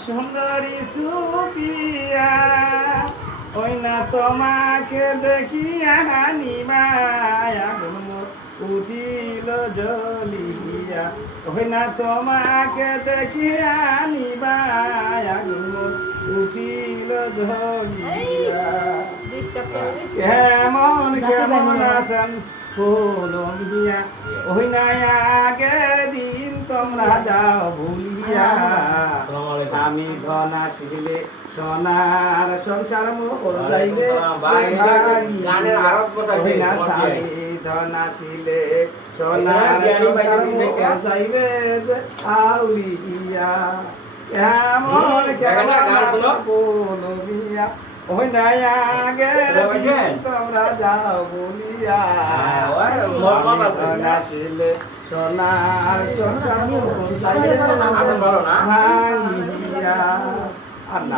সুন্দরী সুপিয়া ওই না তোমাকে দেখিয়া নিমায় আগুন মোর উঠিল জ্বলিয়া ওই না তোমাকে দেখিয়া নিমায় আগুন মোর উঠিল জ্বলিয়া কেমন কেমন আছেন ফুলমিয়া ওই না আগের দিন তোমরা যাও ভুলিয়া স্বামী ধন আসিলে সোনার সংসার মোর যাইবে ওই না স্বামী ধন আসিলে সোনার সংসার মোর যাইবে আউলিয়া কেমন কেমন ফুলমিয়া ওই না আগের দিন তোমরা যাও ভুলিয়া নাচিলে সোনার সংসার ভাঙিয়া আর না